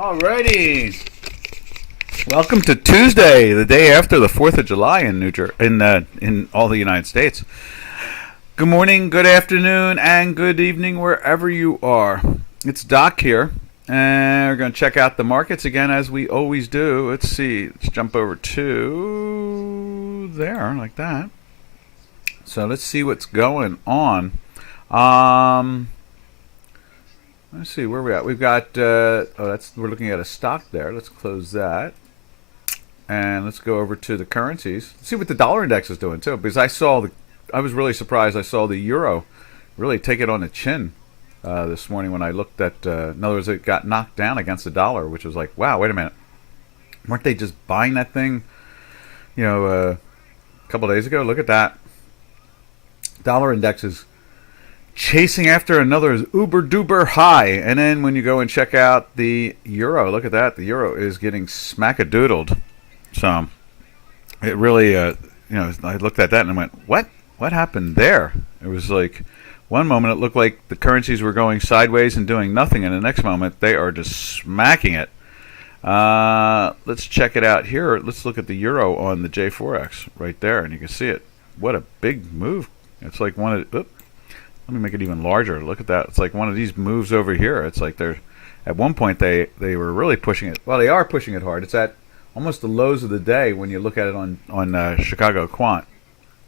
Alrighty. Welcome to Tuesday, the day after the 4th of July in all the United States. Good morning, good afternoon, and good evening wherever you are. It's Doc here, and we're going to check out the markets again as we always do. Let's see. Let's jump over to there, like that. So let's see what's going on. Let's see where we're at. We've got we're looking at a stock there. Let's close that, and let's go over to the currencies. Let's see what the dollar index is doing too, because I was really surprised. I saw the euro really take it on the chin this morning when I looked at. In other words, it got knocked down against the dollar, which was like, wow, wait a minute, weren't they just buying that thing? A couple of days ago. Look at that. Dollar index is chasing after another uber duper high, and then when you go and check out the euro, look at that. The euro is getting smackadoodled. So it really, I looked at that and I went, what happened there? It was like one moment it looked like the currencies were going sideways and doing nothing, and the next moment they are just smacking it. Let's check it out here. Let's look at the euro on the J4X right there, and you can see it. What a big move. It's like one of let me make it even larger. Look at that. It's like one of these moves over here. It's like they're at one point they were really pushing it. Well, they are pushing it hard. It's at almost the lows of the day when you look at it on Chicago Quant.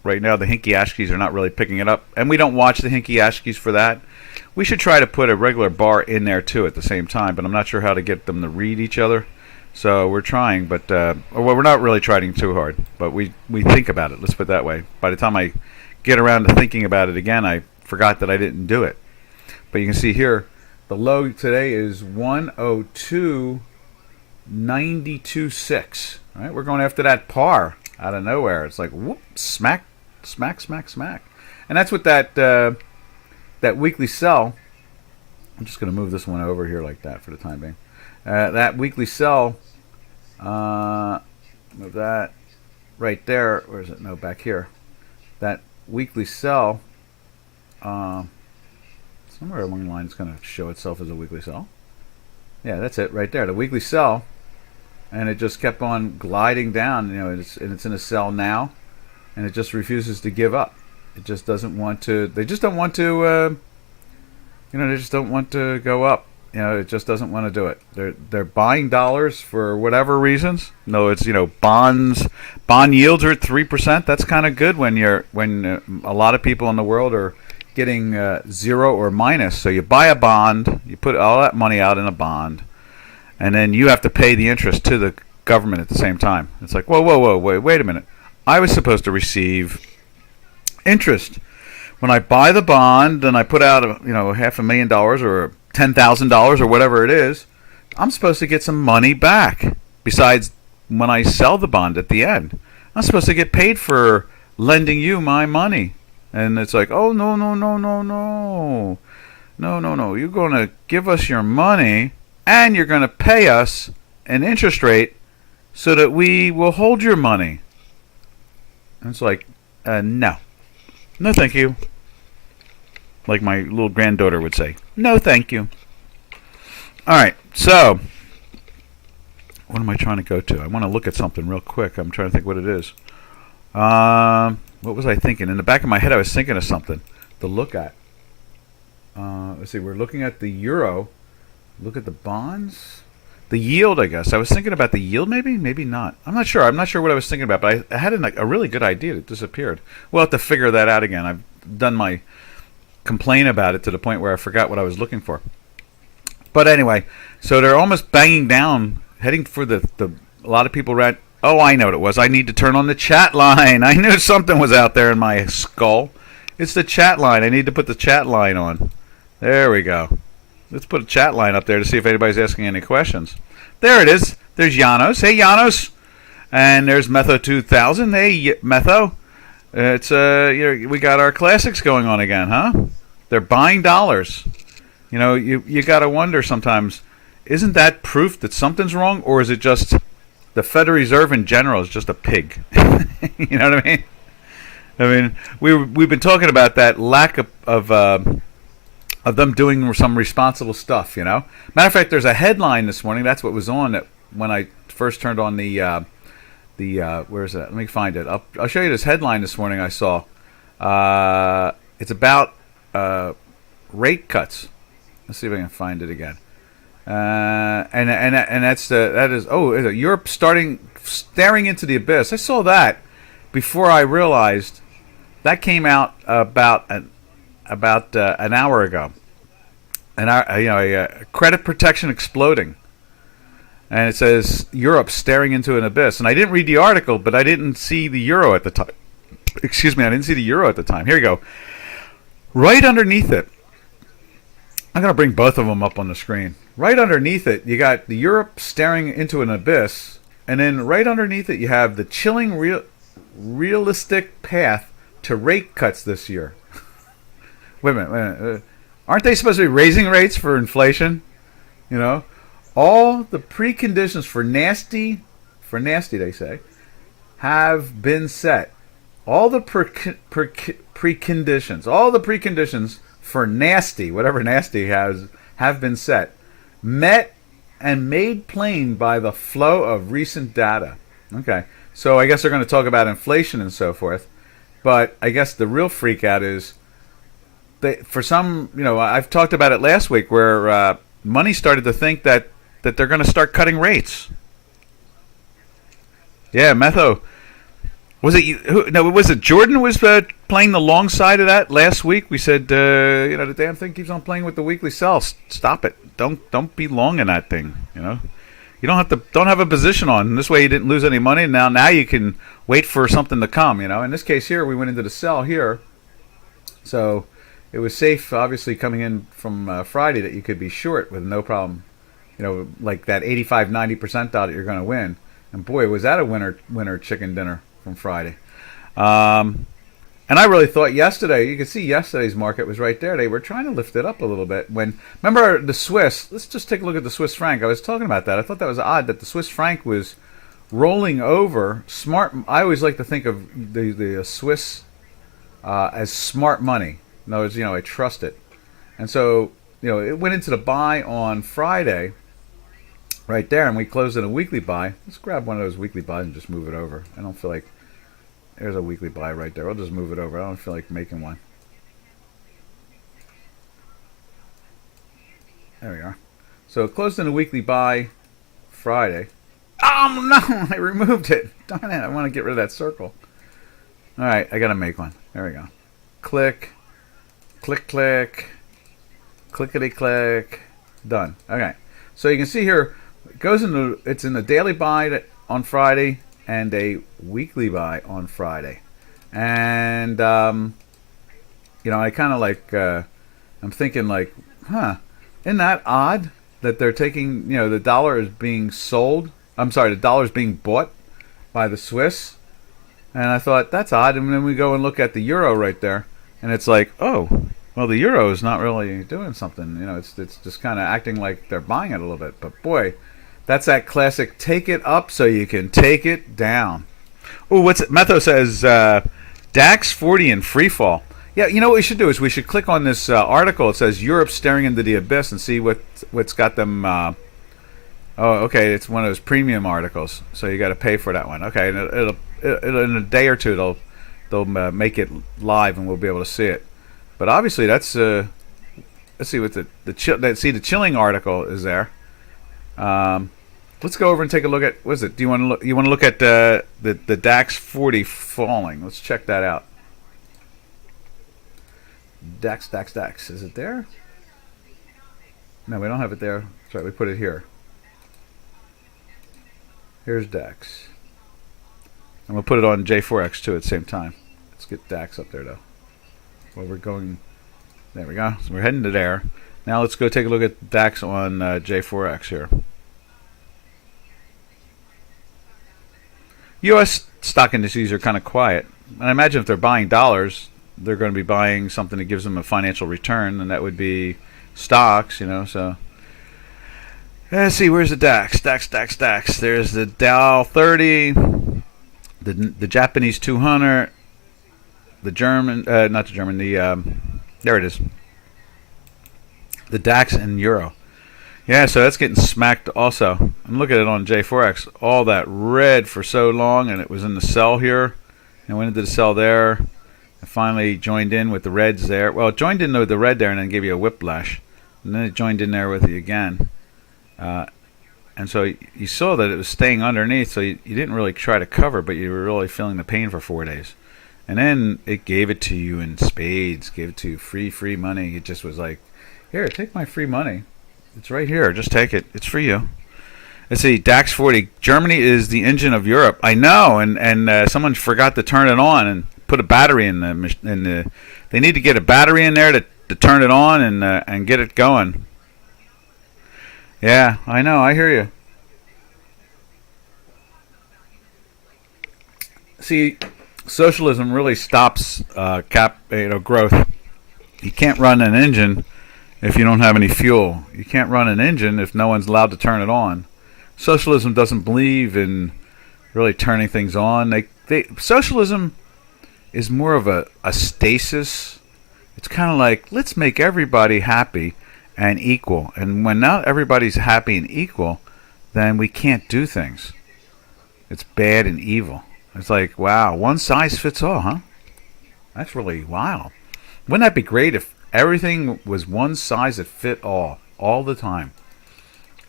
Right now, the Hinky-Ashkeys are not really picking it up, and we don't watch the Hinky-Ashkeys for that. We should try to put a regular bar in there too at the same time, but I'm not sure how to get them to read each other. So we're trying, but we're not really trying too hard. But we think about it. Let's put it that way. By the time I get around to thinking about it again, I forgot that I didn't do it. But you can see here the low today is 102.92.6. Right, we're going after that par out of nowhere. It's like whoop, smack, smack, smack, smack, and that's what that weekly sell. I'm just going to move this one over here like that for the time being. That weekly sell, move that right there. Where is it? No, back here. That weekly sell. Somewhere along the line it's going to show itself as a weekly sell. Yeah, that's it right there, the weekly sell, and it just kept on gliding down. It's in a sell now, and it just refuses to give up. It just doesn't want to. They just don't want to. They just don't want to go up. It just doesn't want to do it. They're buying dollars for whatever reasons. No, it's bonds. Bond yields are at 3%. That's kind of good when a lot of people in the world are getting 0 or minus. So you buy a bond, you put all that money out in a bond, and then you have to pay the interest to the government at the same time. It's like, whoa, wait a minute. I was supposed to receive interest when I buy the bond, and I put out $500,000 or $10,000 or whatever it is. I'm supposed to get some money back. Besides, when I sell the bond at the end, I'm supposed to get paid for lending you my money. And it's like, oh, no. You're going to give us your money, and you're going to pay us an interest rate so that we will hold your money. And it's like, no. No, thank you. Like my little granddaughter would say, no, thank you. All right, so what am I trying to go to? I want to look at something real quick. I'm trying to think what it is. What was I thinking? In the back of my head, I was thinking of something to look at. Let's see. We're looking at the euro. Look at the bonds. The yield, I guess. I was thinking about the yield, maybe? Maybe not. I'm not sure. I'm not sure what I was thinking about, but I had a really good idea that disappeared. We'll have to figure that out again. I've done my complain about it to the point where I forgot what I was looking for. But anyway, so they're almost banging down, heading for a lot of people read. Oh, I know what it was. I need to turn on the chat line. I knew something was out there in my skull. It's the chat line. I need to put the chat line on. There we go. Let's put a chat line up there to see if anybody's asking any questions. There it is. There's Janos. Hey, Janos. And there's Metho 2000. Hey, Metho. It's we got our classics going on again, huh? They're buying dollars. You got to wonder sometimes, isn't that proof that something's wrong, or is it just the Federal Reserve in general is just a pig? You know what I mean? We've been talking about that lack of of them doing some responsible stuff. Matter of fact, there's a headline this morning. That's what was on it when I first turned on the where is it? Let me find it. I'll show you this headline this morning I saw. It's about rate cuts. Let's see if I can find it again. And that is Europe staring into the abyss. I saw that before I realized that came out about an hour ago. And credit protection exploding. And it says Europe staring into an abyss. And I didn't read the article, but I didn't see the euro at the time. Excuse me, I didn't see the euro at the time. Here you go. Right underneath it, I'm going to bring both of them up on the screen. Right underneath it, you got the Europe staring into an abyss. And then right underneath it, you have the chilling realistic path to rate cuts this year. Wait a minute. Aren't they supposed to be raising rates for inflation? All the preconditions for nasty, they say, have been set. All the preconditions for nasty, whatever nasty have been set, met and made plain by the flow of recent data. Okay, so I guess they're going to talk about inflation and so forth, but I guess the real freak out is for some, I've talked about it last week where money started to think that they're going to start cutting rates. Yeah, Metho. Was it Jordan was playing the long side of that last week? We said, the damn thing keeps on playing with the weekly sell. Stop it. Don't be long in that thing. You don't have a position on. And this way you didn't lose any money. And now you can wait for something to come. In this case here, we went into the sell here, so it was safe. Obviously, coming in from Friday, that you could be short with no problem. Like that 85-90% that you're going to win. And boy, was that a winner chicken dinner from Friday. And I really thought yesterday, you could see yesterday's market was right there. They were trying to lift it up a little bit. Remember the Swiss, let's just take a look at the Swiss franc. I was talking about that. I thought that was odd that the Swiss franc was rolling over. I always like to think of the Swiss as smart money. In other words, I trust it. And so, it went into the buy on Friday right there, and we closed in a weekly buy. Let's grab one of those weekly buys and just move it over. I don't feel like there's a weekly buy right there. I'll just move it over. I don't feel like making one. There we are. So it closed in a weekly buy Friday. Oh no, I removed it. Darn it, I want to get rid of that circle. Alright, I gotta make one. There we go. Click, click, click, clickety click, done. Okay. So you can see here, it's in the daily buy on Friday and a weekly buy on Friday. And, I kind of like, I'm thinking like, isn't that odd that they're taking, the dollar is being sold. The dollar is being bought by the Swiss. And I thought, that's odd. And then we go and look at the euro right there. And it's like, oh, well, the euro is not really doing something. It's just kind of acting like they're buying it a little bit. But boy, that's that classic take it up so you can take it down. Oh, what's it? Metho says DAX 40 in free fall. Yeah, what we should do is we should click on this article. It says Europe staring into the abyss and see what's got them. Oh, okay, it's one of those premium articles, so you got to pay for that one. Okay, and it'll in a day or two they'll make it live and we'll be able to see it. But obviously that's let's see what the chilling article is there. Let's go over and take a look at what is it? Do you want to look at the DAX 40 falling? Let's check that out. DAX. Is it there? No, we don't have it there. That's right, we put it here. Here's DAX. And we'll put it on J4X too at the same time. Let's get DAX up there though. Well, we're going. There we go. So we're heading to there. Now let's go take a look at DAX on J4X here. U.S. stock indices are kind of quiet. And I imagine if they're buying dollars, they're going to be buying something that gives them a financial return, and that would be stocks, so. Let's see, where's the DAX? DAX. There's the Dow 30, the Japanese 200, the German, not the German, there it is. The DAX and Euro. Yeah, so that's getting smacked also. I'm looking at it on J4X. All that red for so long, and it was in the sell here, and went into the sell there, and finally joined in with the reds there. Well, it joined in with the red there and then gave you a whiplash. And then it joined in there with you again. And so you saw that it was staying underneath, so you didn't really try to cover, but you were really feeling the pain for 4 days. And then it gave it to you in spades, gave it to you free money. It just was like, here, take my free money. It's right here. Just take it. It's for you. Let's see, DAX 40. Germany is the engine of Europe. I know, and someone forgot to turn it on and put a battery in the. They need to get a battery in there to turn it on and get it going. Yeah, I know. I hear you. See, socialism really stops growth. You can't run an engine if you don't have any fuel. You can't run an engine if no one's allowed to turn it on. Socialism doesn't believe in really turning things on. Socialism is more of a stasis. It's kind of like, let's make everybody happy and equal. And when not everybody's happy and equal, then we can't do things. It's bad and evil. It's like, wow, one size fits all, huh? That's really wild. Wouldn't that be great if everything was one size that fit all the time?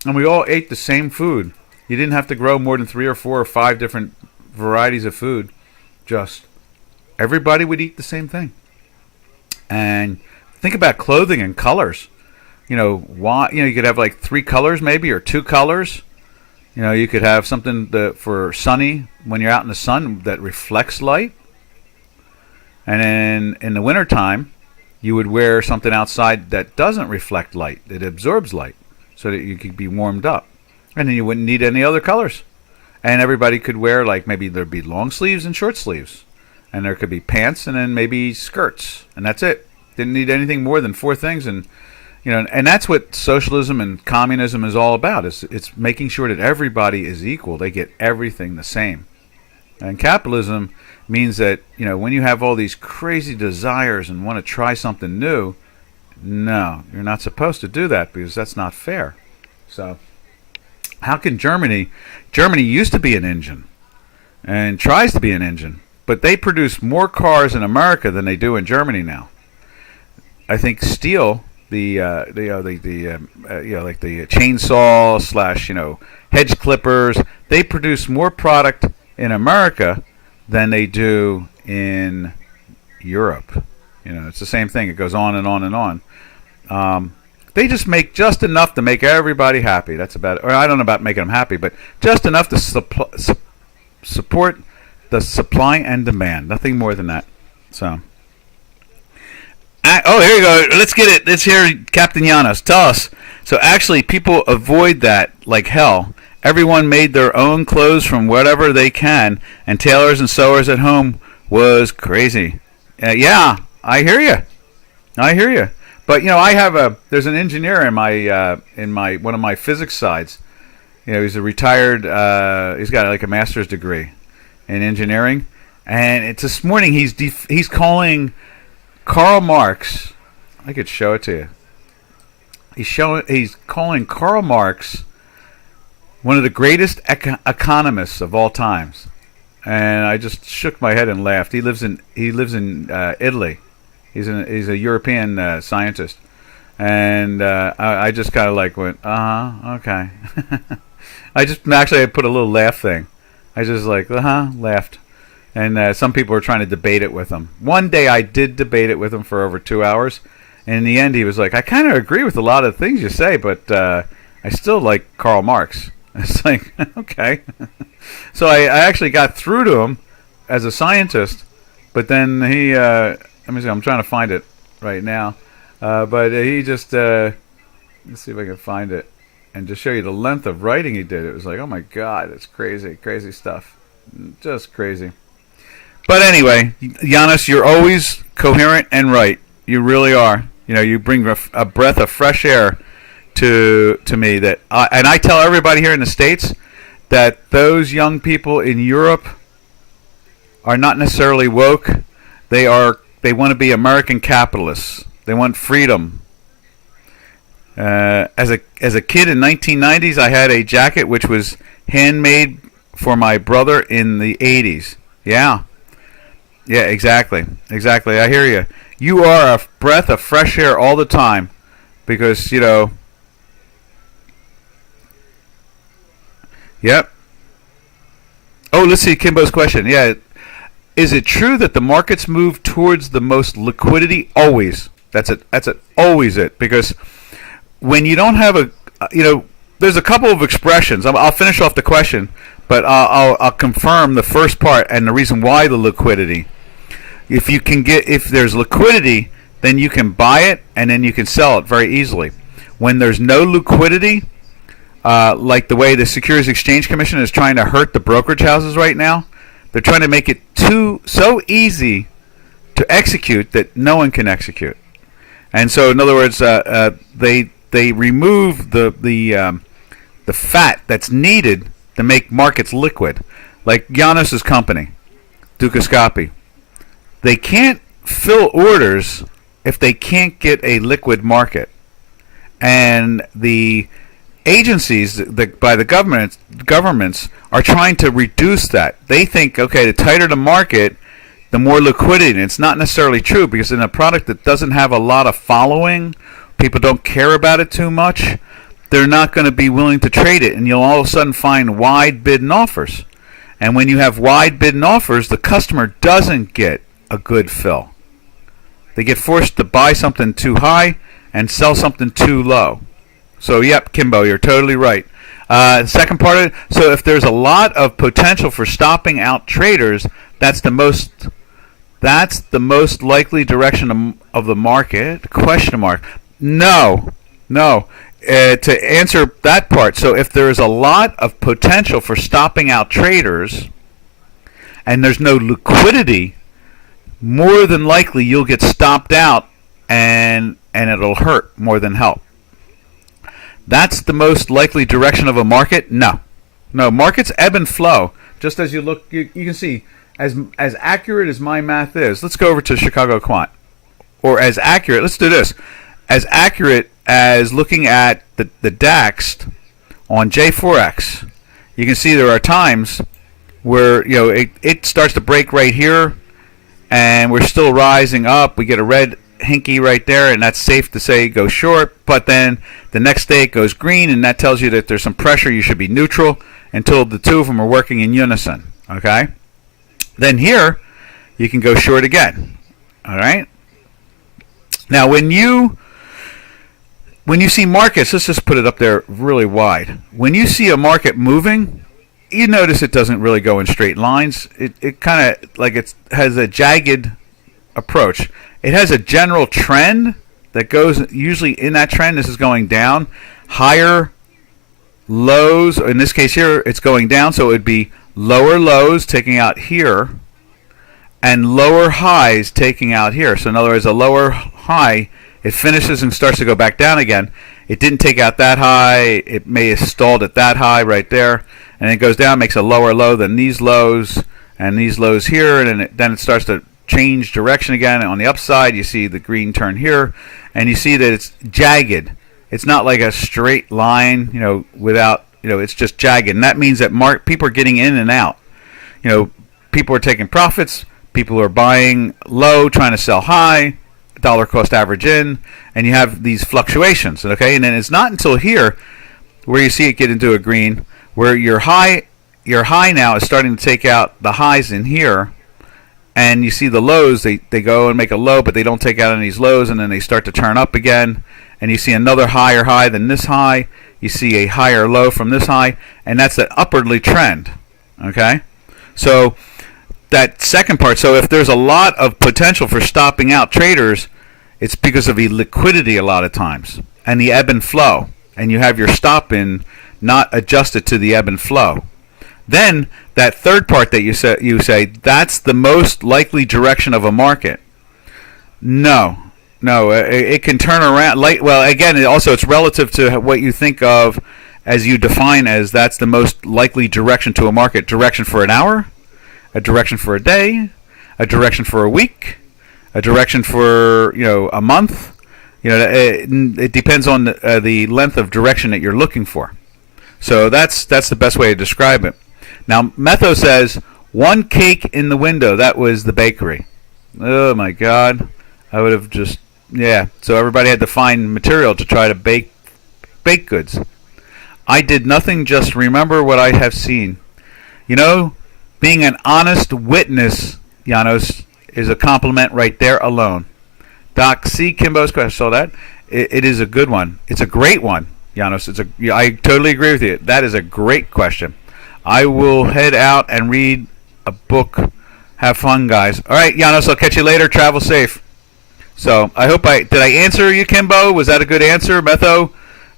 And we all ate the same food. You didn't have to grow more than 3 or 4 or 5 different varieties of food. Just everybody would eat the same thing. And think about clothing and colors. You could have like 3 colors maybe, or 2 colors. You could have something for sunny when you're out in the sun that reflects light. And then in the wintertime, you would wear something outside that doesn't reflect light, that absorbs light, so that you could be warmed up. And then you wouldn't need any other colors. And everybody could wear, like, maybe there'd be long sleeves and short sleeves. And there could be pants and then maybe skirts. And that's it. Didn't need anything more than 4 things. And that's what socialism and communism is all about. It's making sure that everybody is equal. They get everything the same. And capitalism means that, when you have all these crazy desires and want to try something new, no, you're not supposed to do that because that's not fair. So how can Germany used to be an engine and tries to be an engine, but they produce more cars in America than they do in Germany now. I think steel, the chainsaw / hedge clippers, they produce more product in America than they do in Europe. It's the same thing. It goes on and on and on. They just make just enough to make everybody happy. That's about it. Or I don't know about making them happy, but just enough to support the supply and demand. Nothing more than that. So. Here you go. Let's get it. Let's hear Captain Janos. Tell us. So actually, people avoid that like hell. Everyone made their own clothes from whatever they can, and tailors and sewers at home was crazy. Yeah, I hear you. But I have there's an engineer in my one of my physics sides. He's a retired. He's got like a master's degree in engineering, and it's this morning he's calling Karl Marx. I could show it to you. He's calling Karl Marx one of the greatest economists of all times, and I just shook my head and laughed. He lives in Italy. He's a European scientist, and I just kind of like went, okay. I put a little laugh thing. I just like laughed, and some people were trying to debate it with him. One day I did debate it with him for over 2 hours, and in the end he was like, I kind of agree with a lot of things you say, but I still like Karl Marx. It's like, okay. So I actually got through to him as a scientist, but then he, let me see, I'm trying to find it right now. But he just, let's see if I can find it and just show you the length of writing he did. It was like, oh my God, it's crazy, crazy stuff. Just crazy. But anyway, Janos, you're always coherent and right. You really are. You bring a breath of fresh air to me that and I tell everybody here in the States that those young people in Europe are not necessarily woke. They want to be American capitalists. They want freedom. As a kid in 1990s, I had a jacket which was handmade for my brother in the 80s. Yeah, yeah, exactly, exactly. I hear you. You are a breath of fresh air all the time, because Yep. Oh, let's see Kimbo's question. Yeah, is it true that the markets move towards the most liquidity? Always. That's it. That's it. Always it. Because when you don't have there's a couple of expressions. I'll finish off the question, but I'll confirm the first part and the reason why the liquidity. If there's liquidity, then you can buy it and then you can sell it very easily. When there's no liquidity, like the way the Securities Exchange Commission is trying to hurt the brokerage houses right now, they're trying to make it so easy to execute that no one can execute. And so, in other words, they remove the fat that's needed to make markets liquid. Like Giannis's company, Ducascapi. They can't fill orders if they can't get a liquid market. And the agencies by the governments are trying to reduce that. They think, okay, the tighter the market, the more liquidity. And it's not necessarily true, because in a product that doesn't have a lot of following, people don't care about it too much, they're not going to be willing to trade it, and you'll all of a sudden find wide bid and offers. And when you have wide bid and offers, the customer doesn't get a good fill. They get forced to buy something too high and sell something too low. So, yep, Kimbo, you're totally right. Second part of it, so if there's a lot of potential for stopping out traders, that's the most likely direction of the market? Question mark. No. To answer that part, so if there is a lot of potential for stopping out traders and there's no liquidity, more than likely you'll get stopped out and it'll hurt more than help. That's the most likely direction of a market? No. Markets ebb and flow. Just as you look, you can see, as accurate as my math is, let's go over to Chicago Quant. Or as accurate, let's do this. As accurate as looking at the DAX on J4X. You can see there are times where it starts to break right here, and we're still rising up. We get a red hinky right there, and that's safe to say go short. But then the next day it goes green, and that tells you that there's some pressure. You should be neutral until the two of them are working in unison. Okay? Then here you can go short again. All right? Now when you see markets, let's just put it up there really wide. When you see a market moving, you notice it doesn't really go in straight lines. It kind of like it has a jagged approach. It has a general trend that goes, usually in that trend, this is going down. Higher lows, in this case here, it's going down, so it would be lower lows taking out here and lower highs taking out here. So in other words, a lower high, it finishes and starts to go back down again. It didn't take out that high. It may have stalled at that high right there. And it goes down, makes a lower low than these lows and these lows here. And then it starts to change direction again. And on the upside, you see the green turn here. And you see that it's jagged. It's not like a straight line, without, it's just jagged. And that means that people are getting in and out. People are taking profits. People are buying low, trying to sell high. Dollar cost average in, and you have these fluctuations, okay? And then it's not until here where you see it get into a green, where your high now is starting to take out the highs in here, and you see the lows, they go and make a low, but they don't take out any of these lows, and then they start to turn up again, and you see another higher high than this high, you see a higher low from this high, and that's an upwardly trend, okay? So that second part, so if there's a lot of potential for stopping out traders, it's because of illiquidity a lot of times and the ebb and flow, and you have your stop in not adjusted to the ebb and flow. Then that third part that you say that's the most likely direction of a market. No, it can turn around. Well, again, it's relative to what you think of as you define as that's the most likely direction to a market. Direction for an hour, a direction for a day, a direction for a week, a direction for a month. It depends on the length of direction that you're looking for. So that's the best way to describe it. Now, Metho says, one cake in the window. That was the bakery. Oh, my God. I would have just, yeah. So everybody had to find material to try to bake goods. I did nothing, just remember what I have seen. Being an honest witness, Janos, is a compliment right there alone. Doc, see Kimbo's question. Saw that? It is a good one. It's a great one, Janos. I totally agree with you. That is a great question. I will head out and read a book. Have fun, guys. All right, Janos, I'll catch you later. Travel safe. So I hope did I answer you, Kimbo? Was that a good answer, Metho?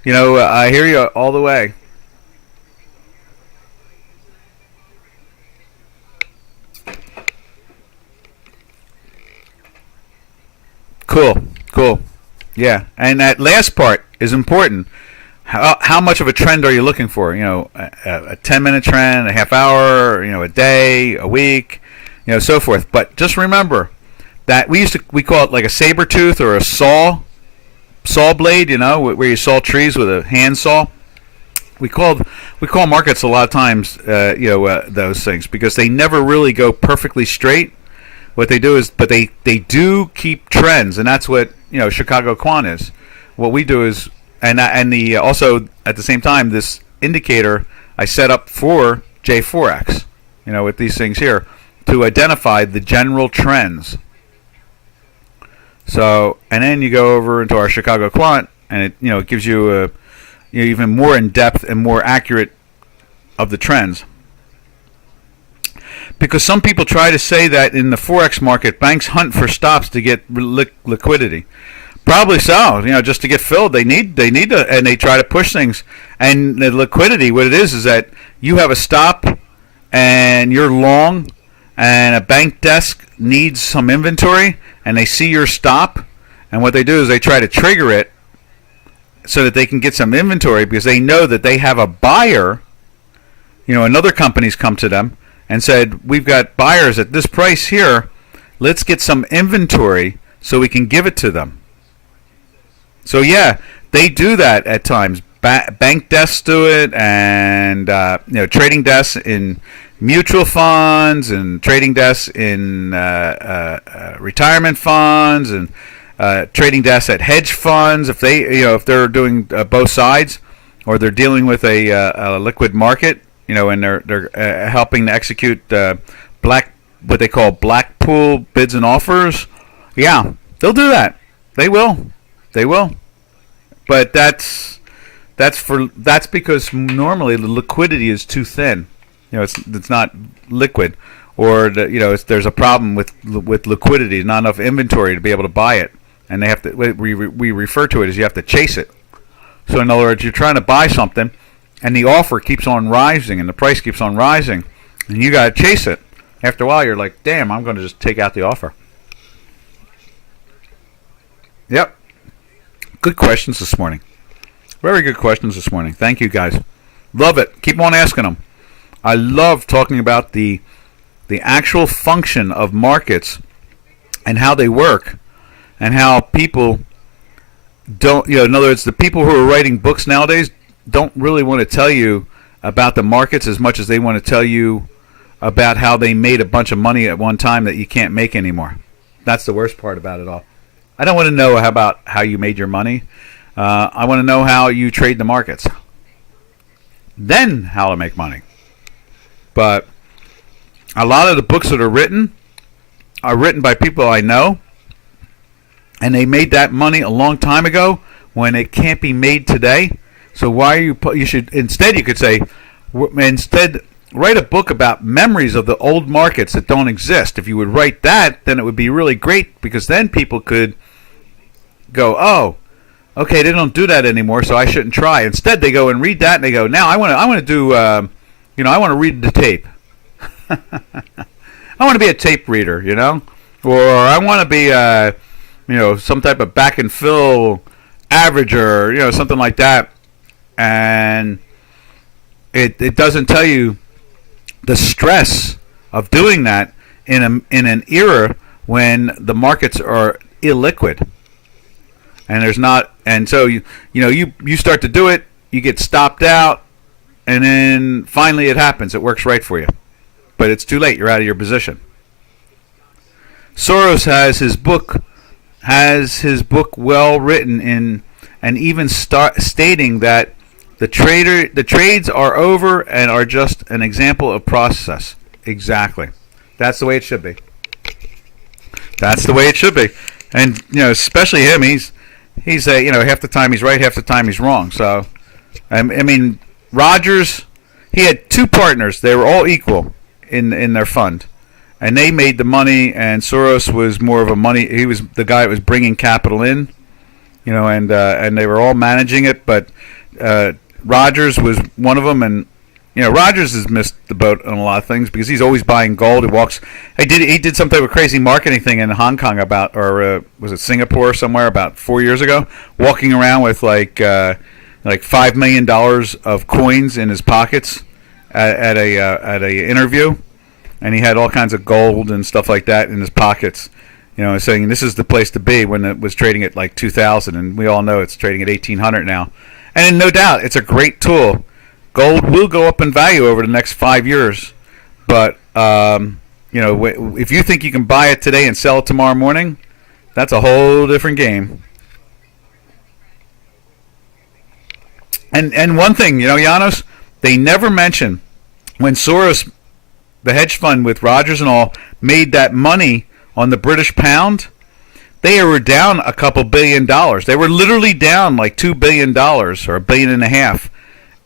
I hear you all the way. Cool. Yeah, and that last part is important. How much of a trend are you looking for? A 10-minute trend, a half hour, a day, a week, so forth. But just remember that we call it like a saber tooth or a saw blade, where you saw trees with a hand saw. We call markets a lot of times, those things, because they never really go perfectly straight. What they do is, but they do keep trends, and that's what Chicago Quant is. What we do is, and the also at the same time, this indicator I set up for J4X, with these things here, to identify the general trends. So, and then you go over into our Chicago Quant, and it gives you a even more in depth and more accurate of the trends. Because some people try to say that in the Forex market, banks hunt for stops to get liquidity. Probably so. Just to get filled, they need to, and they try to push things. And the liquidity, what it is that you have a stop, and you're long, and a bank desk needs some inventory, and they see your stop, and what they do is they try to trigger it so that they can get some inventory, because they know that they have a buyer. Another company's come to them and said, we've got buyers at this price here, let's get some inventory so we can give it to them. So yeah, they do that at times. Bank desks do it, and trading desks in mutual funds, and trading desks in retirement funds, and trading desks at hedge funds. If if they're doing both sides, or they're dealing with a liquid market, and they're helping to execute what they call black pool bids and offers. Yeah, they'll do that. They will. But that's because normally the liquidity is too thin. It's not liquid, or there's a problem with liquidity, not enough inventory to be able to buy it, and they have to. We refer to it as you have to chase it. So in other words, you're trying to buy something, and the offer keeps on rising, and the price keeps on rising, and you got to chase it. After a while, you're like, damn, I'm going to just take out the offer. Yep. Good questions this morning. Very good questions this morning. Thank you, guys. Love it. Keep on asking them. I love talking about the actual function of markets and how they work, and how people don't, in other words, the people who are writing books nowadays don't really want to tell you about the markets as much as they want to tell you about how they made a bunch of money at one time that you can't make anymore. That's the worst part about it all. I don't want to know about how you made your money. I want to know how you trade the markets. Then how to make money. But a lot of the books that are written by people I know, and they made that money a long time ago when it can't be made today. So why are you should instead, you could say, write a book about memories of the old markets that don't exist. If you would write that, then it would be really great, because then people could go, oh, okay, they don't do that anymore, so I shouldn't try. Instead, they go and read that, and they go, now I want to do, I want to read the tape. I want to be a tape reader, or I want to be, some type of back and fill averager, something like that. And it doesn't tell you the stress of doing that in an era when the markets are illiquid. and there's not, and so you start to do it, you get stopped out, and then finally it happens. It works right for you, but it's too late. You're out of your position. Soros has his book well written in, and even stating that the trades are over and are just an example of process. Exactly. That's the way it should be. That's the way it should be. And especially him, he's half the time he's right, half the time he's wrong. So I mean, Rogers, he had two partners. They were all equal in their fund, and they made the money. And Soros was more of a money. He was the guy that was bringing capital in, and they were all managing it. But Rogers was one of them, and Rogers has missed the boat on a lot of things because he's always buying gold. He did some type of crazy marketing thing in Hong Kong or was it Singapore somewhere about 4 years ago, walking around with like $5 million of coins in his pockets at a interview, and he had all kinds of gold and stuff like that in his pockets. Saying this is the place to be when it was trading at like 2,000, and we all know it's trading at 1,800 now. And no doubt, it's a great tool. Gold will go up in value over the next 5 years, but if you think you can buy it today and sell it tomorrow morning, that's a whole different game. And one thing, Janos, they never mention when Soros, the hedge fund with Rogers and all, made that money on the British pound. They were down a couple $1 billion. They were literally down like $2 billion or $1.5 billion.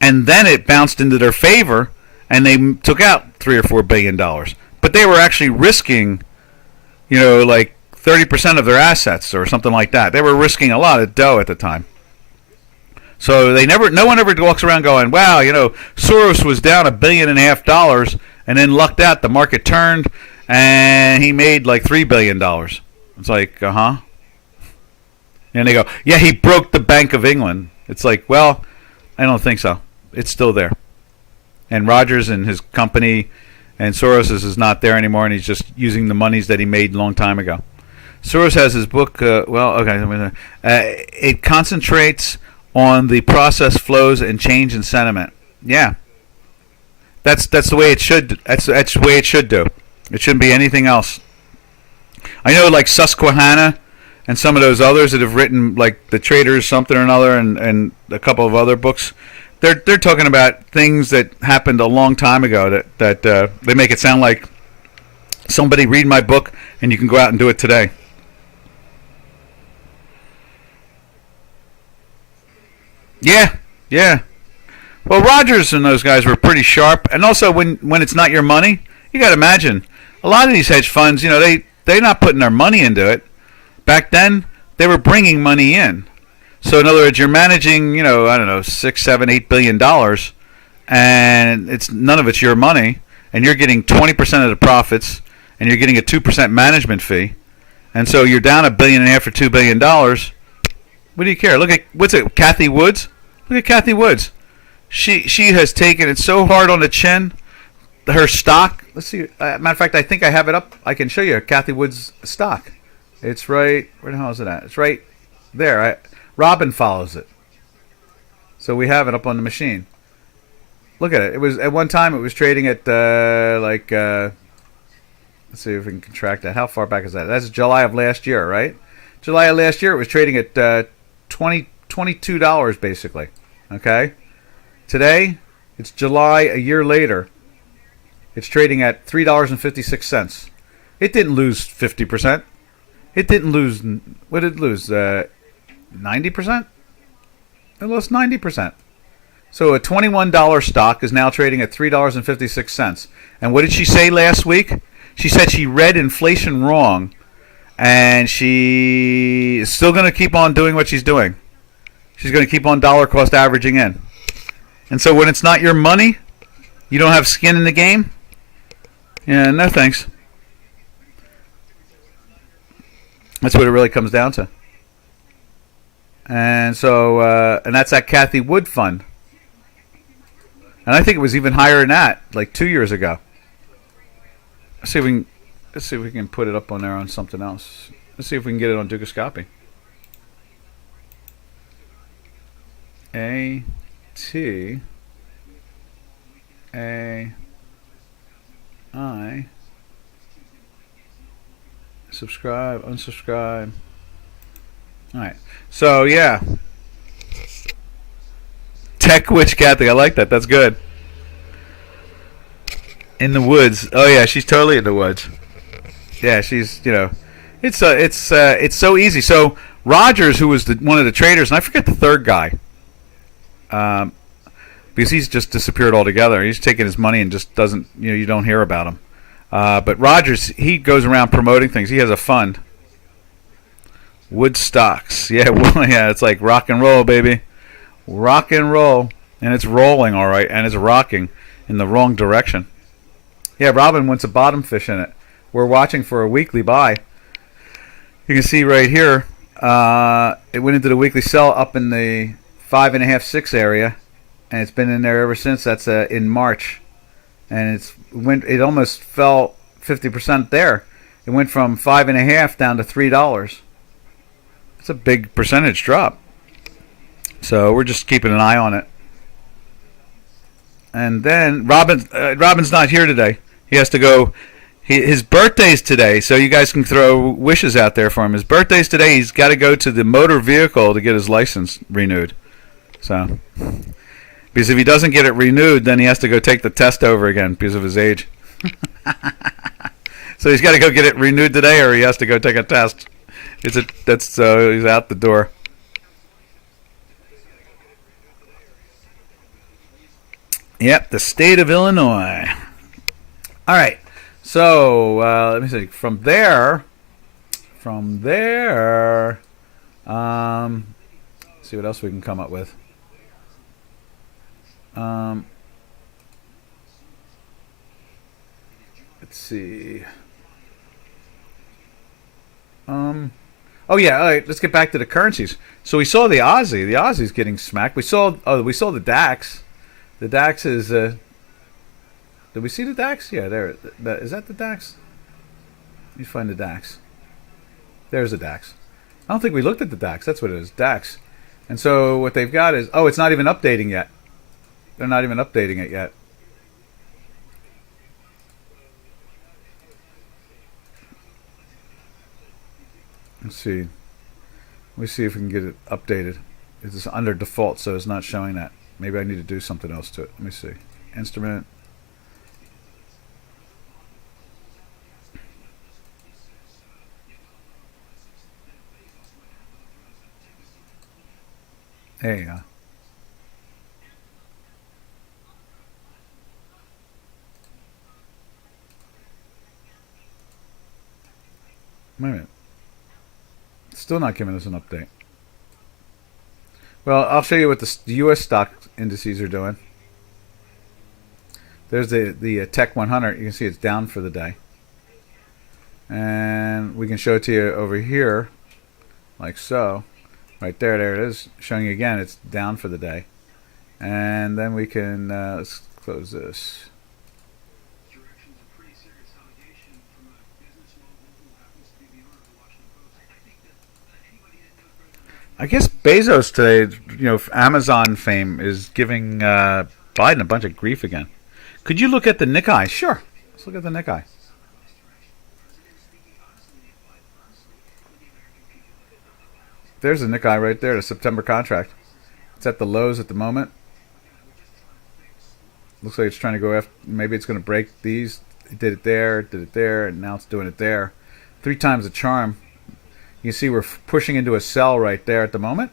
And then it bounced into their favor, and they took out $3 or $4 billion. But they were actually risking, like 30% of their assets or something like that. They were risking a lot of dough at the time. So no one ever walks around going, wow, Soros was down $1.5 billion, and then lucked out. The market turned, and he made like $3 billion. It's like, uh-huh. And they go, yeah, he broke the Bank of England. It's like, well, I don't think so. It's still there. And Rogers and his company and Soros is not there anymore, and he's just using the monies that he made a long time ago. Soros has his book, it concentrates on the process, flows, and change in sentiment. Yeah. That's the way it should. That's the way it should do. It shouldn't be anything else. I know, like Susquehanna and some of those others that have written, like The Traders something or another, and a couple of other books. They're talking about things that happened a long time ago that they make it sound like somebody read my book and you can go out and do it today. Yeah. Well, Rogers and those guys were pretty sharp, and also when it's not your money, you got to imagine a lot of these hedge funds, they're not putting their money into it. Back then, they were bringing money in. So in other words, you're managing, I don't know, $6, $7, $8 billion, and none of it's your money, and you're getting 20% of the profits, and you're getting a 2% management fee, and so you're down $1.5 billion or $2 billion. What do you care? Look at Kathy Woods. Look at Kathy Woods. She has taken it so hard on the chin. Her stock. Let's see. Matter of fact, I think I have it up. I can show you Kathy Woods' stock. It's right. Where the hell is it at? It's right there. Robin follows it, so we have it up on the machine. Look at it. It was at one time. It was trading at let's see if we can track that. How far back is that? That's July of last year, right? July of last year, it was trading at $22 basically. Okay. Today, it's July a year later. It's trading at $3.56. It didn't lose 50%. It didn't lose. What did it lose? 90%. It lost 90%. So a $21 stock is now trading at $3.56. And what did she say last week? She said she read inflation wrong, and she is still going to keep on doing what she's doing. She's going to keep on dollar cost averaging in. And so when it's not your money, you don't have skin in the game. Yeah, no thanks. That's what it really comes down to. And so, and that's that Kathy Wood fund. And I think it was even higher than that, like 2 years ago. Let's see if we can put it up on there on something else. Let's see if we can get it on Dukascopy. A T A I. Subscribe, unsubscribe. All right. So yeah, Tech Witch Kathy. I like that. That's good. In the woods. Oh yeah, she's totally in the woods. Yeah, she's it's so easy. So Rogers, who was one of the traders, and I forget the third guy, um, because he's just disappeared altogether. He's taken his money and just doesn't. You don't hear about him. But Rogers, he goes around promoting things. He has a fund. Woodstocks. Yeah, well, yeah, it's like rock and roll, baby. Rock and roll. And it's rolling, all right, and it's rocking in the wrong direction. Yeah, Robin wants a bottom fish in it. We're watching for a weekly buy. You can see right here, it went into the weekly sell up in the 5.5, 6 area, and it's been in there ever since. That's in March. And it almost fell 50% there. It went from 5.5 down to $3. It's a big percentage drop. So we're just keeping an eye on it. And then Robin's not here today. He has to go. His birthday's today, so you guys can throw wishes out there for him. His birthday's today. He's got to go to the motor vehicle to get his license renewed. So, because if he doesn't get it renewed, then he has to go take the test over again because of his age. So he's got to go get it renewed today, or he has to go take a test. He's out the door. Yep, the state of Illinois. All right, so let me see. From there, see what else we can come up with. Let's see. Oh yeah. All right. Let's get back to the currencies. So we saw the Aussie. The Aussie's getting smacked. We saw the DAX. The DAX is. Did we see the DAX? Yeah, there. Is that the DAX? Let me find the DAX. There's the DAX. I don't think we looked at the DAX. That's what it is. DAX. And so what they've got is, it's not even updating yet. They're not even updating it yet. Let's see. Let me see if we can get it updated. It's under default, so it's not showing that. Maybe I need to do something else to it. Let me see. Instrument. There you go. Wait a minute. Still not giving us an update. Well, I'll show you what the U.S. stock indices are doing. There's the Tech 100. You can see it's down for the day. And we can show it to you over here, like so. Right there, there it is. Showing you again, it's down for the day. And then we can, let's close this. I guess Bezos today, Amazon fame is giving Biden a bunch of grief again. Could you look at the Nikkei? Sure. Let's look at the Nikkei. There's the Nikkei right there, the September contract. It's at the lows at the moment. Looks like it's trying to go after, maybe it's going to break these. It did it there, and now it's doing it there. 3 times the charm. You can see we're pushing into a sell right there at the moment.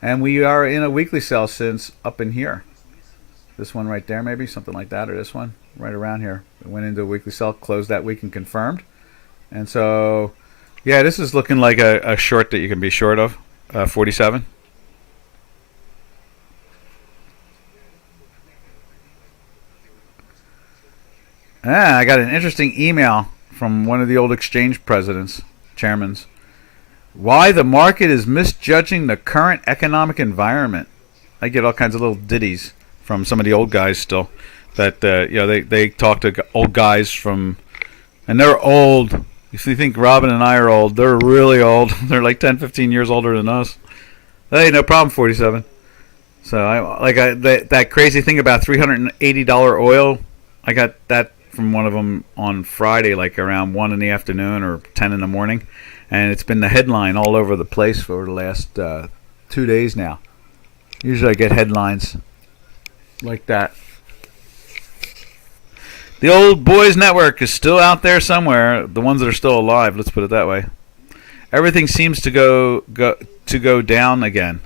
And we are in a weekly sell since up in here. This one right there maybe, something like that, or this one right around here. It went into a weekly sell, closed that week and confirmed. And so, yeah, this is looking like a short that you can be short of, 47. I got an interesting email from one of the old exchange presidents, chairmans. Why the market is misjudging the current economic environment. I get all kinds of little ditties from some of the old guys still. That they talk to old guys from, and they're old. If you think Robin and I are old, they're really old. They're like 10, 15 years older than us. Hey, no problem, 47. So that crazy thing about $380 oil. I got that from one of them on Friday, like around 1 in the afternoon or 10 in the morning, and it's been the headline all over the place for the last 2 days now. Usually I get headlines like that. The old boys network is still out there somewhere. The ones that are still alive, let's put it that way. Everything seems to go down again.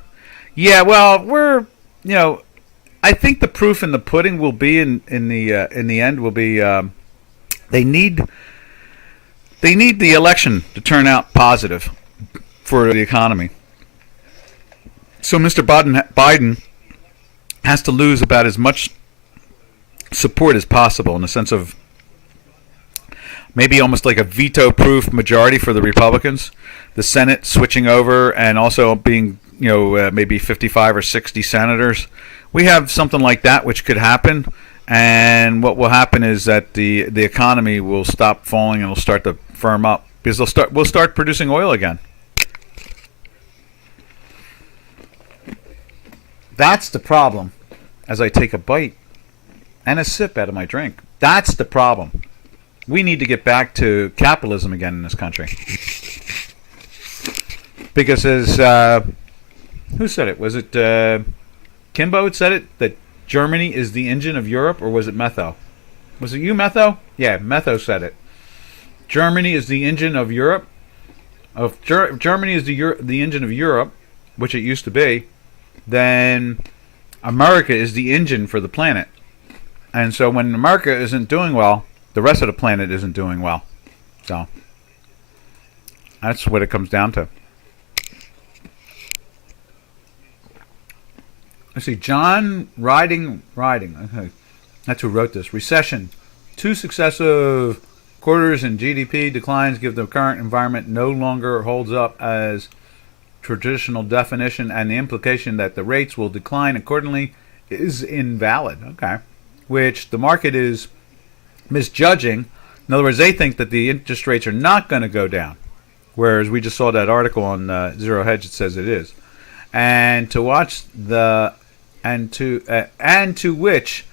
Yeah, well, I think the proof in the pudding will be in the end will be they need the election to turn out positive for the economy. So Mr. Biden has to lose about as much support as possible, in the sense of maybe almost like a veto-proof majority for the Republicans, the Senate switching over, and also being maybe 55 or 60 senators. We have something like that which could happen, and what will happen is that the economy will stop falling and it'll start to firm up, because we'll start producing oil again. That's the problem. As I take a bite and a sip out of my drink, that's the problem. We need to get back to capitalism again in this country. Because as who said it? Was it Kimbo said it, that Germany is the engine of Europe, or was it Metho? Was it you, Metho? Yeah, Metho said it. Germany is the engine of Europe. Germany is the engine of Europe, which it used to be. Then America is the engine for the planet. And so when America isn't doing well, the rest of the planet isn't doing well. So that's what it comes down to. Let's see, John Riding. Okay. That's who wrote this. Recession. 2 successive quarters in GDP declines give the current environment no longer holds up as traditional definition, and the implication that the rates will decline accordingly is invalid. Okay. Which the market is misjudging. In other words, they think that the interest rates are not going to go down, whereas we just saw that article on Zero Hedge that says it is. And to watch to which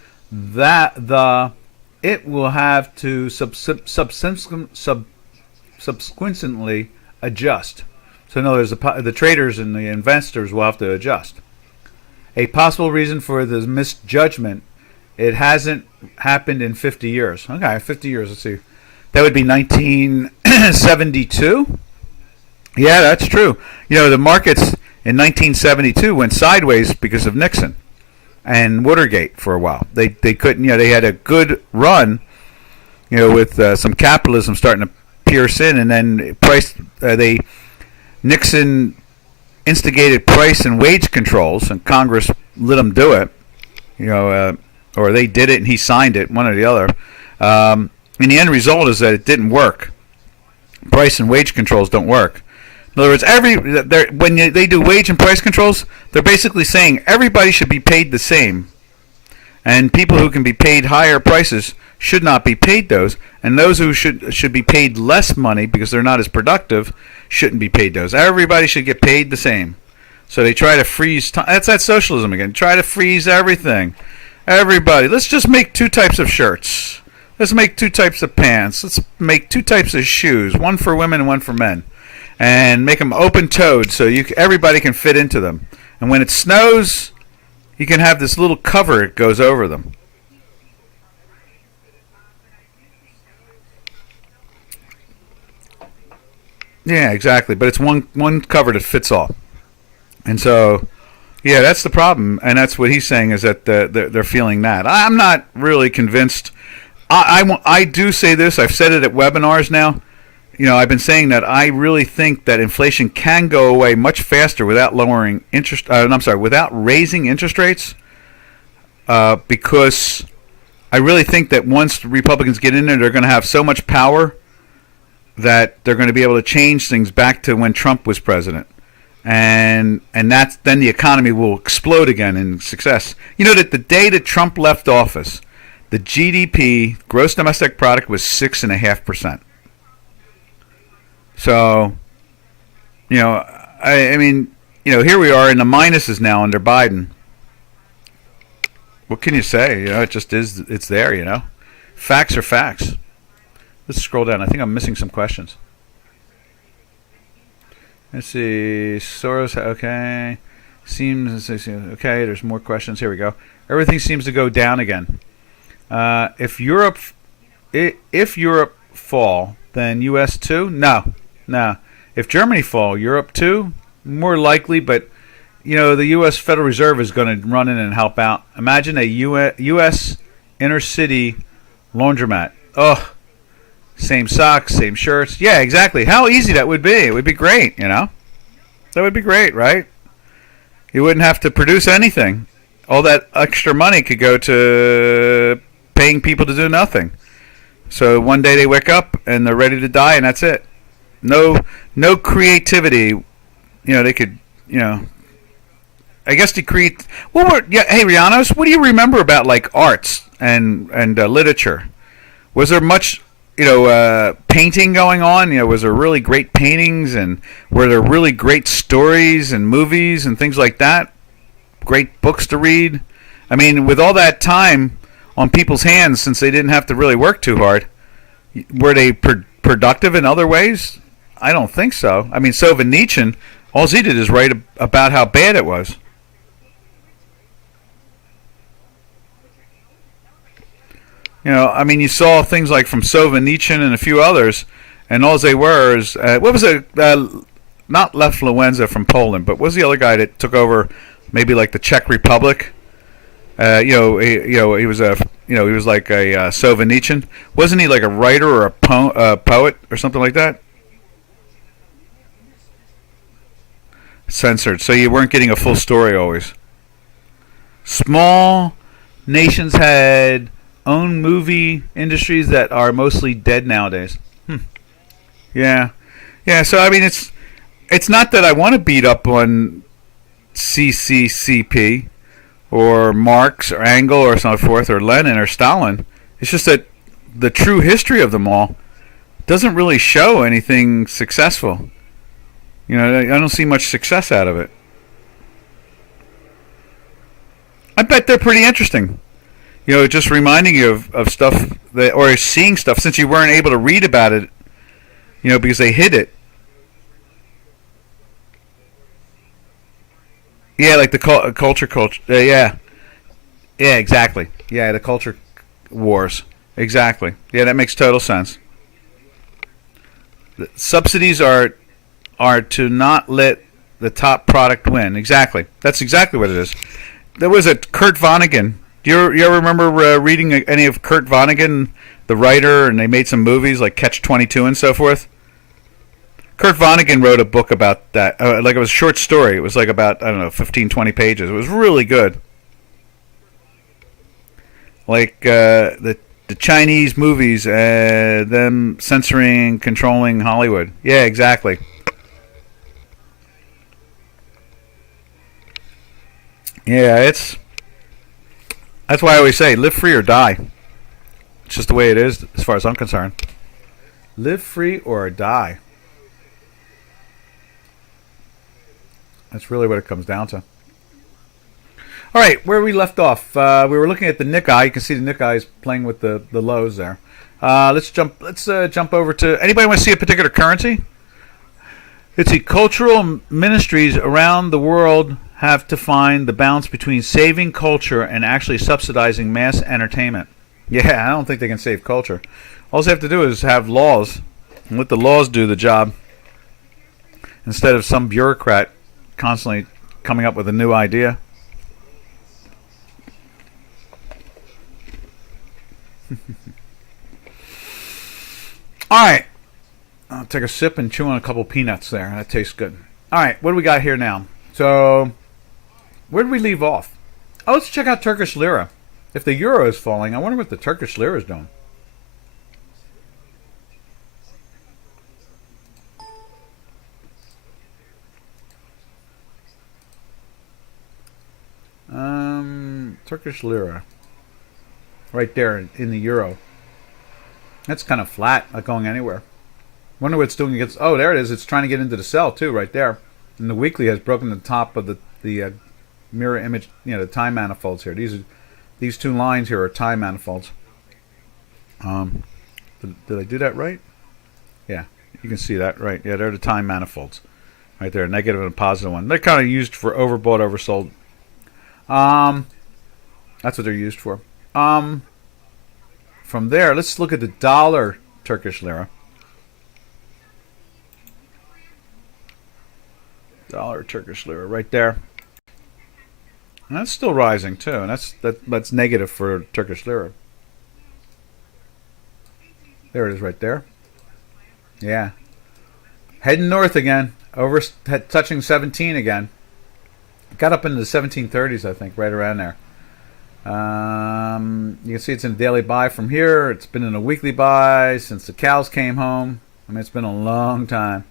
it will have to subsequently adjust. So in other words, the traders and the investors will have to adjust. A possible reason for the misjudgment: it hasn't happened in 50 years. Okay, 50 years. Let's see. That would be 1972. Yeah, that's true. The markets in 1972 went sideways because of Nixon and Watergate for a while. They couldn't. They had a good run, with some capitalism starting to pierce in, and then Nixon instigated price and wage controls, and Congress let them do it. Or they did it and he signed it, one or the other. And the end result is that it didn't work. Price and wage controls don't work. In other words, when they do wage and price controls, they're basically saying everybody should be paid the same. And people who can be paid higher prices should not be paid those. And those who should be paid less money because they're not as productive shouldn't be paid those. Everybody should get paid the same. So they try to freeze. That's that socialism again. Try to freeze everything. Everybody, let's just make 2 types of shirts. Let's make 2 types of pants. Let's make 2 types of shoes, one for women and one for men, and make them open-toed so everybody can fit into them. And when it snows, you can have this little cover that goes over them. Yeah, exactly. But it's one cover that fits all. And so, yeah, that's the problem. And that's what he's saying, is that they're feeling that. I'm not really convinced. I do say this. I've said it at webinars now. I've been saying that I really think that inflation can go away much faster without without raising interest rates. Because I really think that once the Republicans get in there, they're going to have so much power that they're going to be able to change things back to when Trump was president. And then the economy will explode again in success. That the day that Trump left office, the GDP, gross domestic product, was 6.5%. So, I mean, here we are in the minuses now under Biden. What can you say? It just is. It's there. Facts are facts. Let's scroll down. I think I'm missing some questions. Let's see. Soros. Okay. Seems okay. There's more questions. Here we go. Everything seems to go down again. If Europe fall, then U.S. too? No. If Germany fall, Europe too? More likely, but the U.S. Federal Reserve is going to run in and help out. Imagine a U.S. inner city laundromat. Oh, same socks, same shirts. Yeah, exactly. How easy that would be. It would be great, That would be great, right? You wouldn't have to produce anything. All that extra money could go to paying people to do nothing. So one day they wake up and they're ready to die, and that's it. No creativity. They could, I guess to create. Hey, Rianos, what do you remember about like arts and literature? Was there much, painting going on? Was there really great paintings, and were there really great stories and movies and things like that? Great books to read. I mean, with all that time on people's hands, since they didn't have to really work too hard, were they productive in other ways? I don't think so. I mean, Solzhenitsyn, all he did is write about how bad it was. You saw things like from Solzhenitsyn and a few others, and all they were is what was it? Not Lech Walesa from Poland, but what was the other guy that took over? Maybe like the Czech Republic. He was like a Solzhenitsyn. Wasn't he like a writer or a poet or something like that? Censored, so you weren't getting a full story always. Small nations had own movie industries that are mostly dead nowadays. Yeah. So I mean, it's not that I want to beat up on CCCP or Marx or Engel or so forth or Lenin or Stalin. It's just that the true history of them all doesn't really show anything successful. I don't see much success out of it. I bet they're pretty interesting. Just reminding you of stuff that, or seeing stuff since you weren't able to read about it, because they hid it. Yeah, like the culture. Yeah, exactly. Yeah, the culture wars. Exactly. Yeah, that makes total sense. The subsidies are to not let the top product win. Exactly. That's exactly what it is. There was a Kurt Vonnegut. Do you ever remember reading any of Kurt Vonnegut, the writer, and they made some movies like Catch-22 and so forth? Kurt Vonnegut wrote a book about that. Like it was a short story. It was like about, 15, 20 pages. It was really good. Like the Chinese movies, them censoring, controlling Hollywood. Yeah, exactly. Yeah, that's why I always say, live free or die. It's just the way it is, as far as I'm concerned. Live free or die. That's really what it comes down to. All right, where we left off, we were looking at the Nikkei. You can see the Nikkei is playing with the lows there. Let's jump over to. Anybody want to see a particular currency? It's the cultural ministries around the world have to find the balance between saving culture and actually subsidizing mass entertainment. Yeah, I don't think they can save culture. All they have to do is have laws and let the laws do the job instead of some bureaucrat constantly coming up with a new idea. All right. I'll take a sip and chew on a couple peanuts there. That tastes good. All right, what do we got here now? So, where did we leave off? Oh, let's check out Turkish lira. If the euro is falling, I wonder what the Turkish lira is doing. Turkish lira. Right there in the euro. That's kind of flat, not going anywhere. Wonder what it's doing against. Oh, there it is. It's trying to get into the sell too, right there. And the weekly has broken the top of the mirror image. The time manifolds here. These are These two lines here are time manifolds. Did I do that right? Yeah, you can see that, right? Yeah, they're the time manifolds. Right there, negative and a positive one. They're kind of used for overbought, oversold. That's what they're used for. From there, let's look at the dollar Turkish lira. Dollar Turkish lira, right there. And that's still rising too, and that's negative for Turkish lira. There it is, right there. Yeah, heading north again, over touching 17 again. Got up into the 1730s, I think, right around there. You can see it's in a daily buy from here. It's been in a weekly buy since the cows came home. I mean, it's been a long time.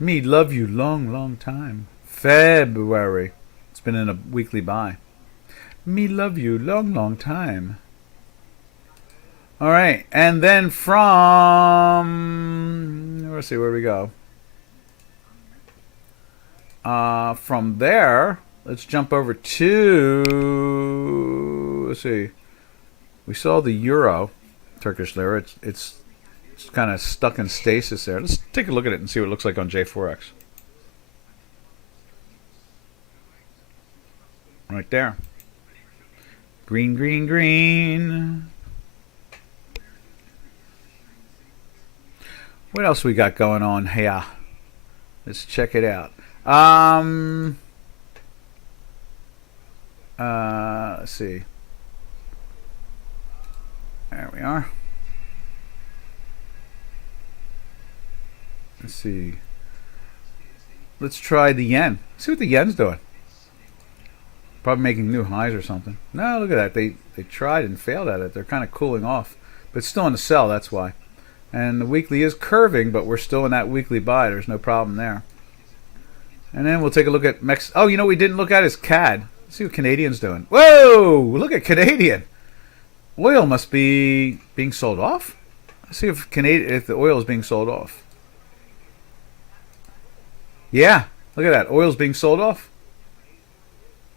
Me love you long, long time. February. It's been in a weekly buy. Me love you long, long time. All right, and then from, let's see where we go. From there, let's jump over to, let's see. We saw the euro, Turkish lira. It's kind of stuck in stasis there. Let's take a look at it and see what it looks like on J4X. Right there. Green, green, green. What else we got going on here? Let's check it out. Let's see. There we are. Let's see. Let's try the yen. See what the yen's doing. Probably making new highs or something. No, look at that. They tried and failed at it. They're kind of cooling off. But it's still in the sell, that's why. And the weekly is curving, but we're still in that weekly buy. There's no problem there. And then we'll take a look at Mex. Oh, you know what we didn't look at is CAD. Let's see what Canadian's doing. Whoa! Look at Canadian. Oil must be being sold off. Let's see if the oil is being sold off. Yeah, look at that. Oil's being sold off.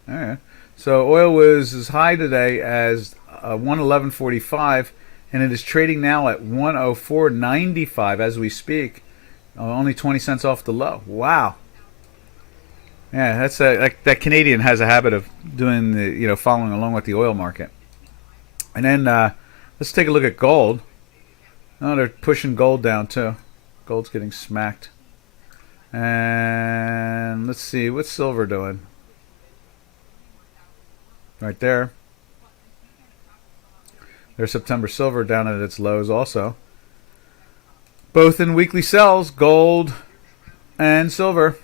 All right. So oil was as high today as 111.45, and it is trading now at 104.95 as we speak. Only 20 cents off the low. Wow. Yeah, that's that Canadian has a habit of doing the following along with the oil market. And then let's take a look at gold. Oh, they're pushing gold down too. Gold's getting smacked. And let's see, what's silver doing? Right there. There's September silver down at its lows also. Both in weekly sells, gold and silver.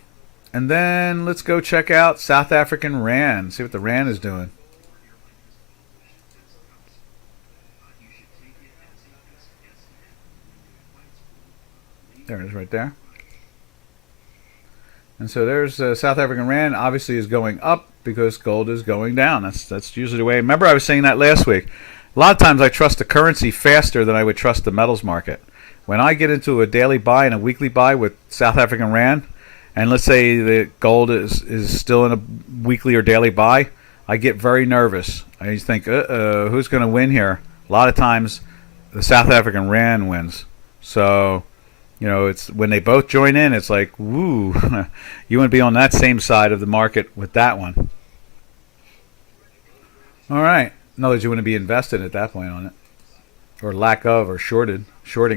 And then let's go check out South African Rand. See what the Rand is doing. There it is right there. And so there's South African Rand. Obviously is going up because gold is going down. That's usually the way. Remember I was saying that last week. A lot of times I trust the currency faster than I would trust the metals market. When I get into a daily buy and a weekly buy with South African Rand, and let's say the gold is still in a weekly or daily buy, I get very nervous. I think, who's going to win here? A lot of times the South African Rand wins. So, it's when they both join in, it's like, woo, you want to be on that same side of the market with that one. All right. In other words, you want to be invested at that point on it. Or lack of, or shorting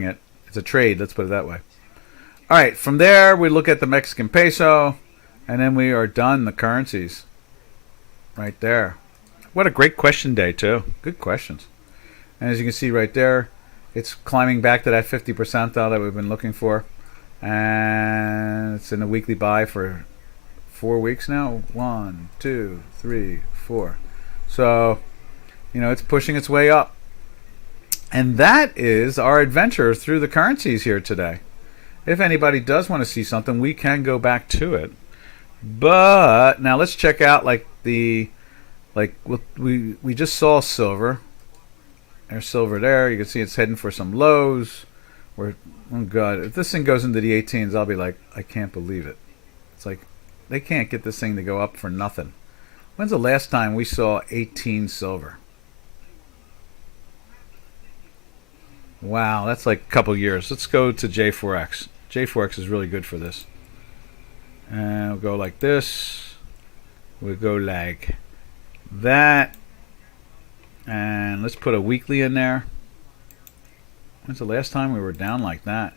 it. It's a trade, let's put it that way. All right, from there, we look at the Mexican peso, and then we are done the currencies. Right there. What a great question day, too. Good questions. And as you can see right there, it's climbing back to that 50 percentile that we've been looking for. And it's in a weekly buy for 4 weeks now. 1, 2, 3, 4. So, it's pushing its way up. And that is our adventure through the currencies here today. If anybody does want to see something, we can go back to it. But now let's check out we just saw silver. There's silver there. You can see it's heading for some lows. Oh God, if this thing goes into the 18s, I'll be like, I can't believe it. It's like they can't get this thing to go up for nothing. When's the last time we saw 18 silver? Wow, that's like a couple years. Let's go to J4X. J4X is really good for this. And we'll go like this. We'll go like that. And let's put a weekly in there. When's the last time we were down like that?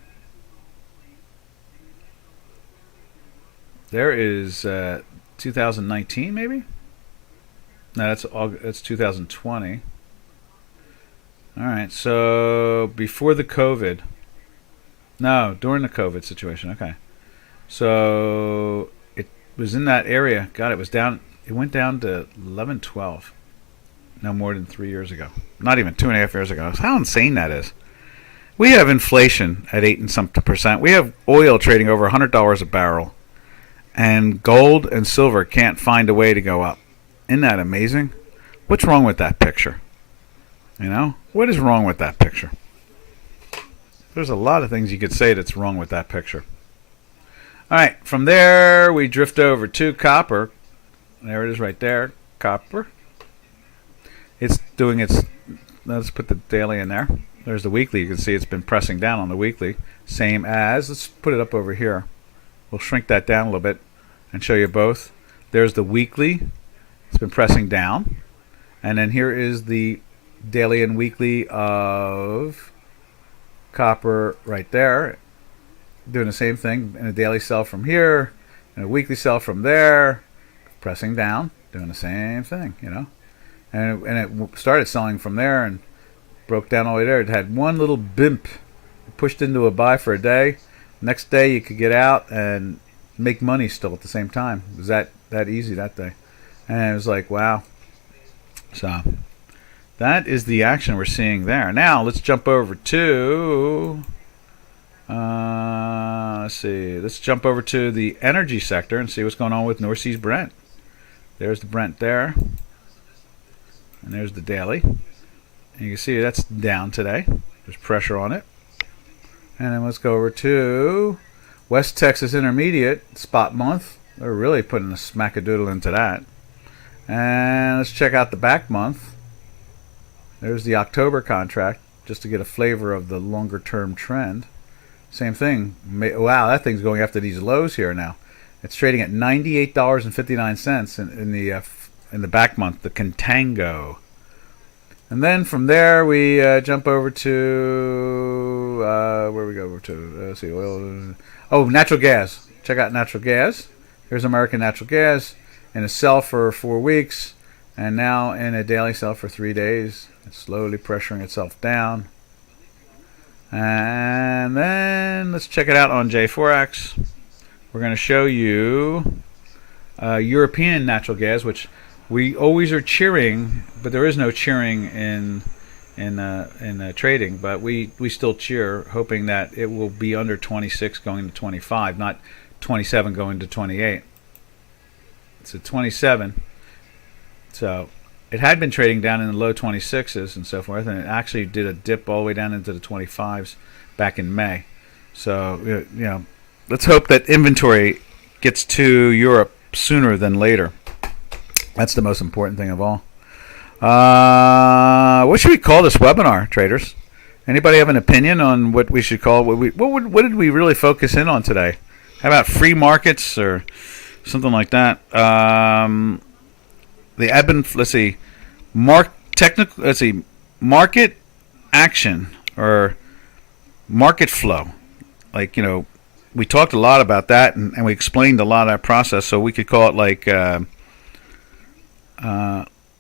There is 2019 maybe? No, that's 2020. All right, so before the COVID. No, during the COVID situation. Okay. So it was in that area. God, it was down. It went down to 11, 12. No more than 3 years ago. Not even 2.5 years ago. How insane that is. We have inflation at 8 and something percent. We have oil trading over $100 a barrel. And gold and silver can't find a way to go up. Isn't that amazing? What's wrong with that picture? You know? What is wrong with that picture? There's a lot of things you could say that's wrong with that picture. All right, from there we drift over to copper. There it is right there, copper. It's doing its, let's put the daily in there. There's the weekly. You can see it's been pressing down on the weekly. Same as, let's put it up over here. We'll shrink that down a little bit and show you both. There's the weekly. It's been pressing down. And then here is the daily and weekly of copper right there. Doing the same thing. And a daily sell from here. And a weekly sell from there. Pressing down. Doing the same thing, you know. And it started selling from there and broke down all the way there. It had one little bimp. It pushed into a buy for a day. Next day you could get out and make money still at the same time. It was that easy that day. And it was like, wow. So that is the action we're seeing there. Now let's jump over to let's see. Let's jump over to the energy sector and see what's going on with North Sea's Brent. There's the Brent there. And there's the daily. And you can see that's down today. There's pressure on it. And then let's go over to West Texas Intermediate spot month. They're really putting a smackadoodle into that. And let's check out the back month. There's the October contract, just to get a flavor of the longer term trend. Same thing. Wow, that thing's going after these lows here now. It's trading at $98.59 in the back month, the contango. And then from there we jump over to where we go over to. Let's see, oil. Oh, natural gas. Check out natural gas. Here's American natural gas in a sell for 4 weeks, and now in a daily sell for 3 days. It's slowly pressuring itself down. And then let's check it out on J4X. We're going to show you European natural gas, which we always are cheering, but there is no cheering in trading. But we still cheer, hoping that it will be under 26 going to 25, not 27 going to 28. It's at 27. So it had been trading down in the low 26s and so forth, and it actually did a dip all the way down into the 25s back in May. So you know, let's hope that inventory gets to Europe sooner than later. That's the most important thing of all. What should we call this webinar, traders? Anybody have an opinion on what we should call? What did we really focus in on today? How about free markets or something like that? The ebb and let's see, market action or market flow. Like, you know, we talked a lot about that and we explained a lot of that process. So we could call it like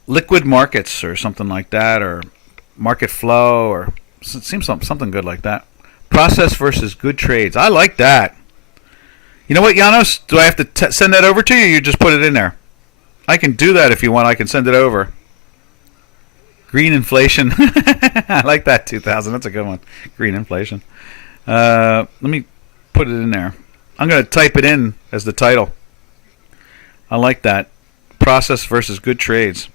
liquid markets or something like that, or market flow, or it seems something good like that. Process versus good trades. I like that. You know what, Janos? Do I have to send that over to you? Or you just put it in there. I can do that if you want. I can send it over. Green inflation. I like that 2000. That's a good one. Green inflation. Let me put it in there. I'm going to type it in as the title. I like that. Process versus good trades.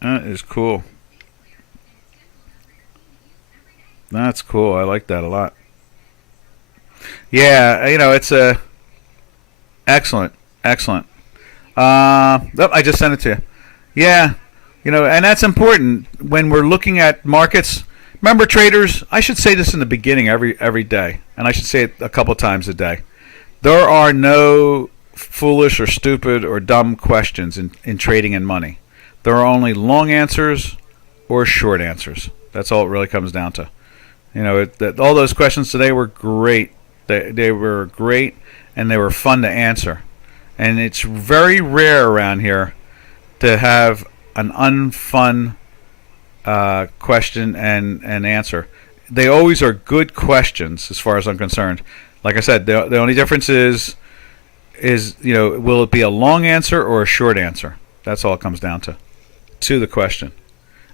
That is cool. That's cool. I like that a lot. Yeah, you know, it's a Excellent. Excellent. I just sent it to you. Yeah. And that's important when we're looking at markets. Remember, traders, I should say this in the beginning every day, and I should say it a couple times a day. There are no foolish or stupid or dumb questions in trading and money. There are only long answers or short answers. That's all it really comes down to. All those questions today were great. They were great, and they were fun to answer. And it's very rare around here to have an unfun question and answer. They always are good questions as far as I'm concerned. Like I said, the only difference is will it be a long answer or a short answer? That's all it comes down to the question.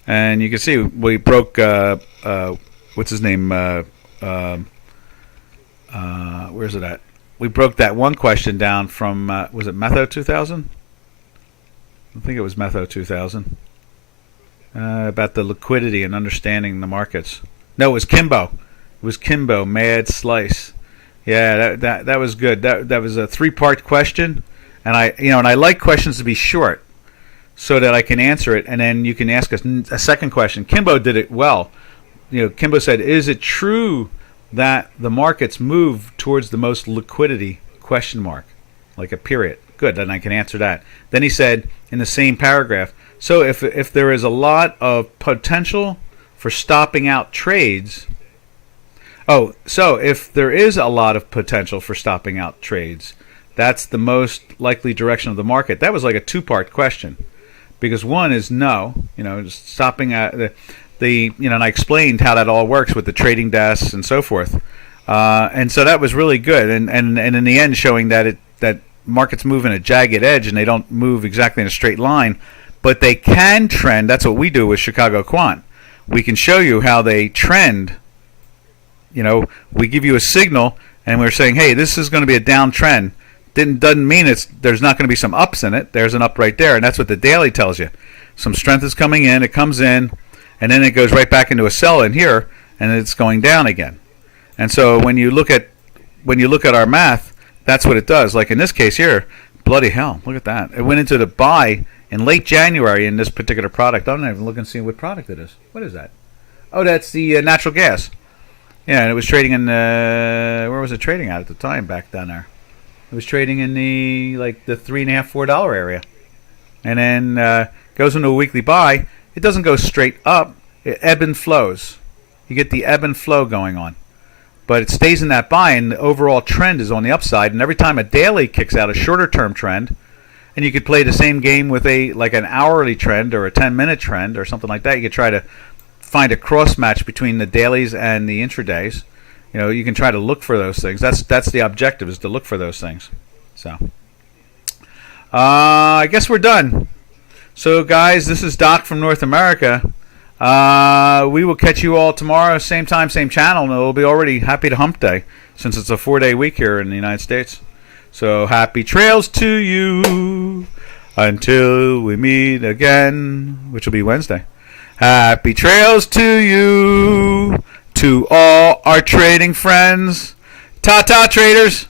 And you can see we broke what's his name? Where's it at? We broke that one question down from was it Metho 2000? I think it was Metho 2000. About the liquidity and understanding the markets. No, it was Kimbo. It was Kimbo, Mad Slice. Yeah, that was good. That was a 3-part question, and I like questions to be short, so that I can answer it, and then you can ask us a second question. Kimbo did it well. Kimbo said, "Is it true that the markets move towards the most liquidity?" Question mark, like a period. Good, then I can answer that. Then he said in the same paragraph, so if there is a lot of potential for stopping out trades, so if there is a lot of potential for stopping out trades, that's the most likely direction of the market. That was like a 2-part question, because one is no, just stopping at and I explained how that all works with the trading desks and so forth, and so that was really good, and in the end showing that that markets move in a jagged edge and they don't move exactly in a straight line, but they can trend. That's what we do with Chicago Quant. We can show you how they trend. We give you a signal and we're saying, hey, this is going to be a downtrend. Doesn't mean there's not going to be some ups in it. There's an up right there, and that's what the daily tells you. Some strength is coming in, it comes in, and then it goes right back into a sell in here, and it's going down again. And so when you look at our math, that's what it does. Like in this case here, bloody hell, look at that. It went into the buy in late January in this particular product. I'm not even looking to see what product it is. What is that? Oh, that's the natural gas. Yeah, and it was trading in where was it trading at the time back down there? It was trading in the $3.50, $4 area, and then goes into a weekly buy. It doesn't go straight up. It ebb and flows. You get the ebb and flow going on, but it stays in that buy, and the overall trend is on the upside. And every time a daily kicks out a shorter term trend, and you could play the same game with an hourly trend or a 10-minute trend or something like that. You could try to find a cross match between the dailies and the intradays. You can try to look for those things. That's the objective, is to look for those things. So I guess we're done. So guys, this is Doc from North America. We will catch you all tomorrow, same time, same channel, and it'll be already Happy to Hump Day, since it's a 4-day week here in the United States. So happy trails to you until we meet again, which will be Wednesday. Happy trails to you, to all our trading friends. Ta-ta, traders.